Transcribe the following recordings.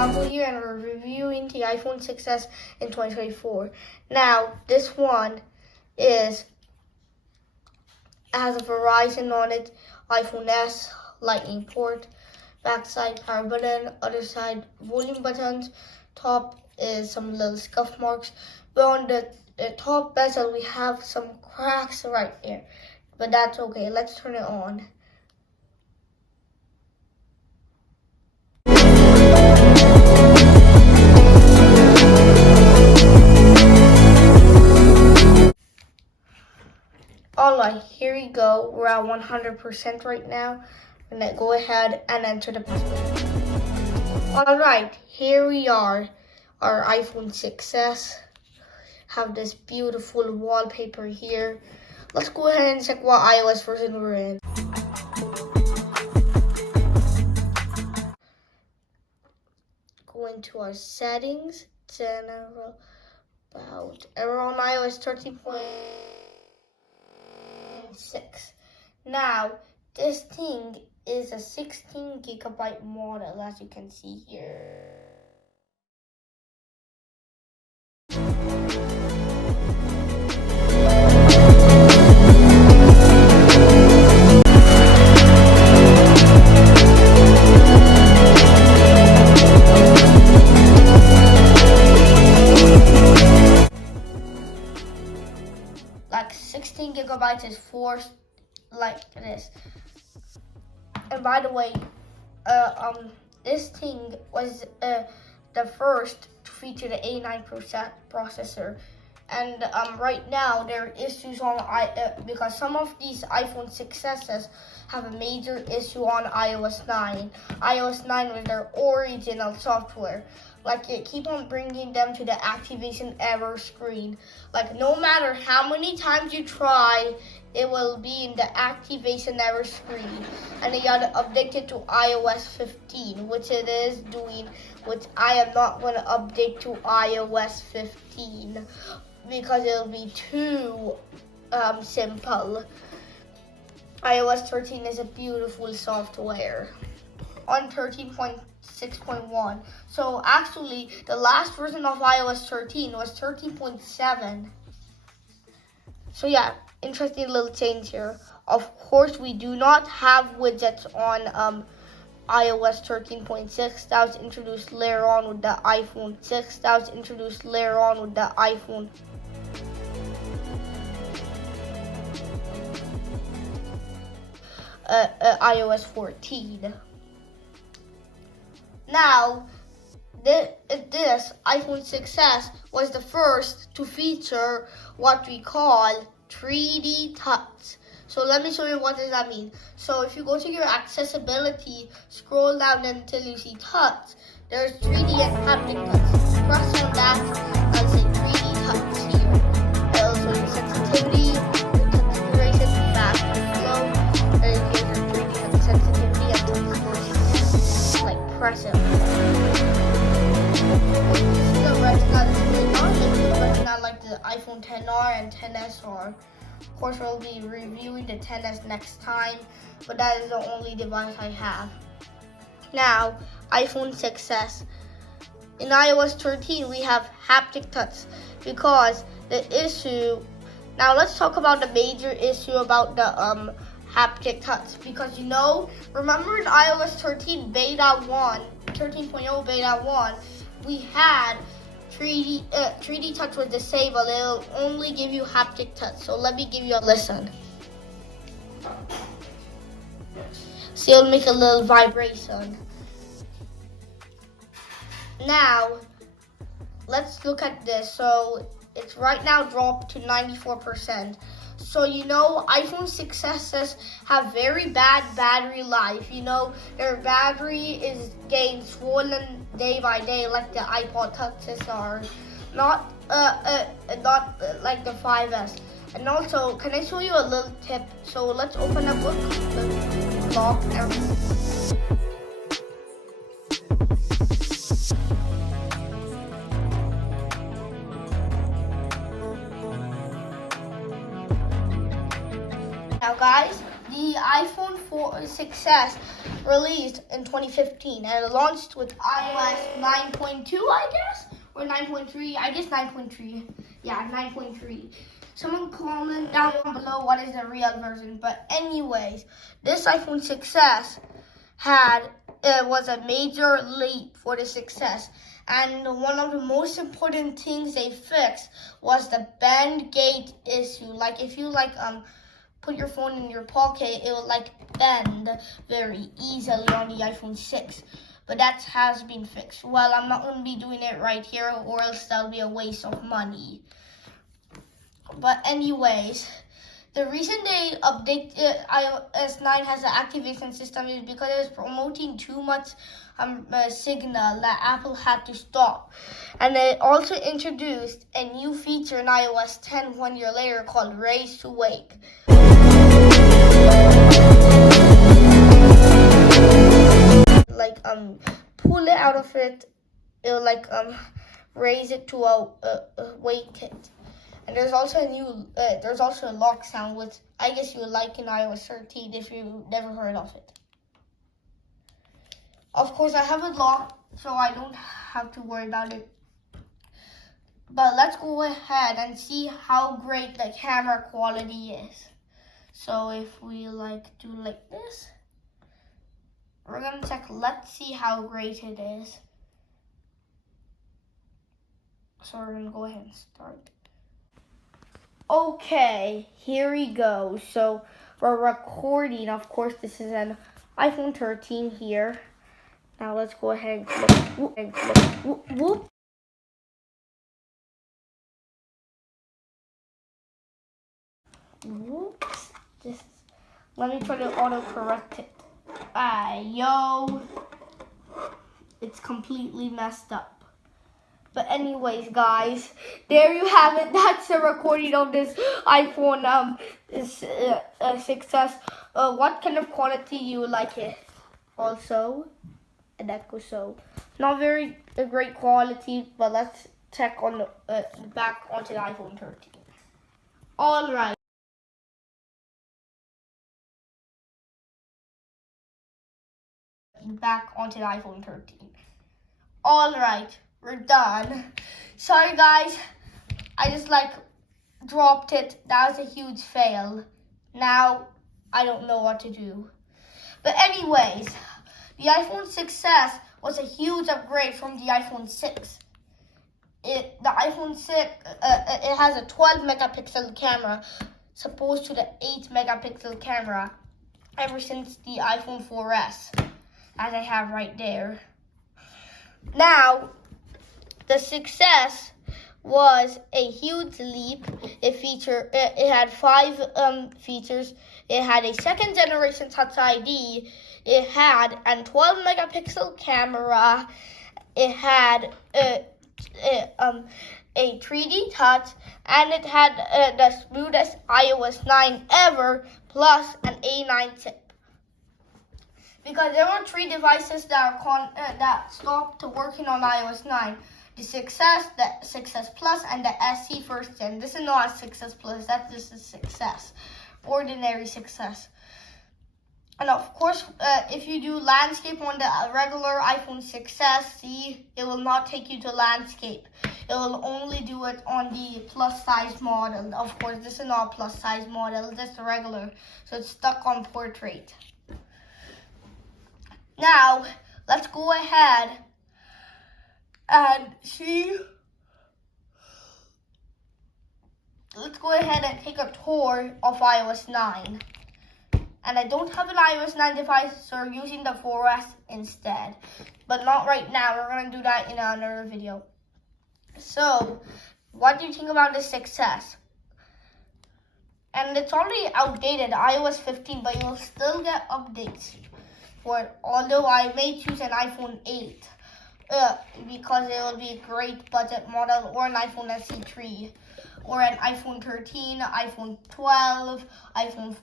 example here, and we're reviewing the iPhone 6s in 2024. Now, this one has a Verizon on it, iPhone S, lightning port, backside power button, other side volume buttons, top is some little scuff marks, but on the top bezel we have some cracks right there, but that's okay. Let's turn it on. Alright, here we go. We're at 100% right now. I'm gonna go ahead and enter the password. Alright, here we are. Our iPhone 6s. Have this beautiful wallpaper here. Let's go ahead and check what iOS version we're in. Go into our settings, general, about, and we're on iOS 13.6. Now, this thing is a 16 gigabyte model, as you can see here. Like 16 gigabytes is forced like this. And by the way, this thing was the first to feature the A9 processor, and right now there are issues on because some of these iPhone 6s have a major issue on iOS 9. iOS 9 with their original software. Like, it keep on bringing them to the activation error screen. Like, no matter how many times you try, it will be in the activation error screen. And they gotta update it to iOS 15, which it is doing, which I am not gonna update to iOS 15 because it'll be too simple. iOS 13 is a beautiful software. On 13.6.1. So actually, the last version of iOS 13 was 13.7. So yeah, interesting little change here. Of course, we do not have widgets on iOS 13.6. That was introduced later on with the iPhone 6. That was introduced later on with the iPhone. iOS 14. Now, this iPhone 6s was the first to feature what we call 3D touch. So let me show you what does that mean. So if you go to your accessibility, scroll down until you see touch, there's 3D and haptic touch. Press on that and say 3D touch here. It'll show you sensitivity, configuration, fast and slow. And here's your 3D touch sensitivity and touch, like press it. Not like the iPhone XR and XS are. Of course, we'll be reviewing the XS next time, but that is the only device I have. Now, iPhone 6s. In iOS 13, we have haptic touch because the issue. Now, let's talk about the major issue about the haptic touch, because remember in iOS 13 beta 1, 13.0 beta 1, we had 3D touch was disabled. It'll only give you haptic touch. So let me give you a listen. See, it'll make a little vibration. Now, let's look at this. So it's right now dropped to 94%. So iPhone 6s have very bad battery life. Their battery is getting swollen day by day, like the iPod Touches are. Not like the 5s. And also, can I show you a little tip? So let's open up the lock and now guys, the iPhone 6s released in 2015, and it launched with iOS 9.2, I guess, or 9.3. I guess 9.3. Yeah, 9.3. Someone comment down below what is the real version. But anyways, this iPhone success was a major leap for the success. And one of the most important things they fixed was the bend gate issue. Like if you put your phone in your pocket, it will bend very easily on the iPhone 6. But that has been fixed. Well, I'm not going to be doing it right here, or else that'll be a waste of money. But anyways, the reason they updated iOS 9 has an activation system is because it was promoting too much signal that Apple had to stop. And they also introduced a new feature in iOS 10 1 year later called Raise to Wake. Pull it out of it, it will raise it to a wake it. And there's also a lock sound, which I guess you would like in iOS 13 if you never heard of it. Of course, I have it locked, so I don't have to worry about it. But let's go ahead and see how great the camera quality is. So if we do like this, we're gonna check. Let's see how great it is. So we're gonna go ahead and start. Okay, here we go. So we're recording. Of course, this is an iPhone 13 here. Now let's go ahead and click. Whoop. Whoops. Let me try to auto-correct it. Yo. It's completely messed up. But anyways, guys, there you have it. That's the recording of this iPhone success. What kind of quality you like it? Also, an Echo. So not very great quality, but let's check on the back onto the iPhone 13. All right. Back onto the iPhone 13. All right. We're done. Sorry guys, I just dropped it. That was a huge fail. Now I don't know what to do. But anyways, the iPhone success was a huge upgrade from the iPhone 6. The iPhone 6 it has a 12 megapixel camera, opposed to the 8 megapixel camera ever since the iPhone 4S, as I have right there. Now, the success was a huge leap. It had 5 features. It had a second generation Touch ID. It had a 12 megapixel camera. It had a 3D touch, and it had the smoothest iOS 9 ever, plus an A9 chip. Because there were 3 devices that stopped working on iOS 9. The Success, the Success Plus, and the SE first gen. This is not a Success Plus, this is Success. Ordinary Success. And of course, if you do landscape on the regular iPhone Success, see, it will not take you to landscape. It will only do it on the plus size model. Of course, this is not a plus size model, this is a regular. So it's stuck on portrait. Now, let's go ahead and see. Let's go ahead and take a tour of iOS 9. And I don't have an iOS 9 device, so we're using the 4S instead. But not right now, we're going to do that in another video. So, what do you think about this success? And it's already outdated, iOS 15, but you'll still get updates for it. Although I may choose an iPhone 8. Because it will be a great budget model, or an iPhone SE3, or an iPhone 13, iPhone 12, iPhone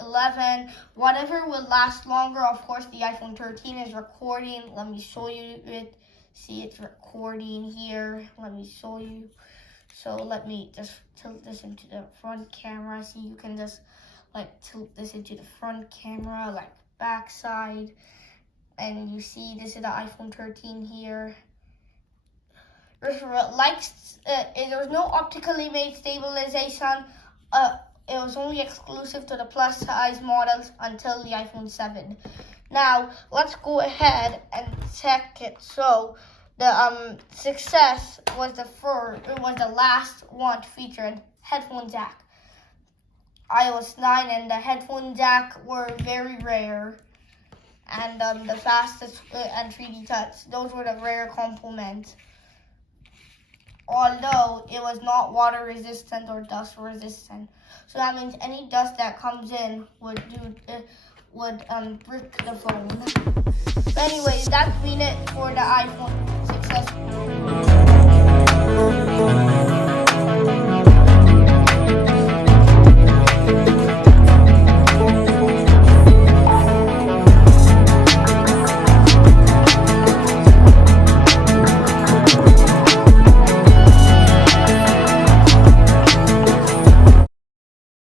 11, whatever will last longer. Of course, the iPhone 13 is recording. Let me show you it. See, it's recording here. Let me show you. So let me just tilt this into the front camera. See, you can just tilt this into the front camera like back side. And you see this is the iPhone 13 here. There's no optically made stabilization. It was only exclusive to the plus size models until the iPhone 7. Now let's go ahead and check it. So the success was the last one to feature a headphone jack. iOS 9 and the headphone jack were very rare. And the fastest and 3D touch, those were the rare components. Although it was not water resistant or dust resistant, so that means any dust that comes in would brick the phone. But anyways, that's been it for the iPhone success.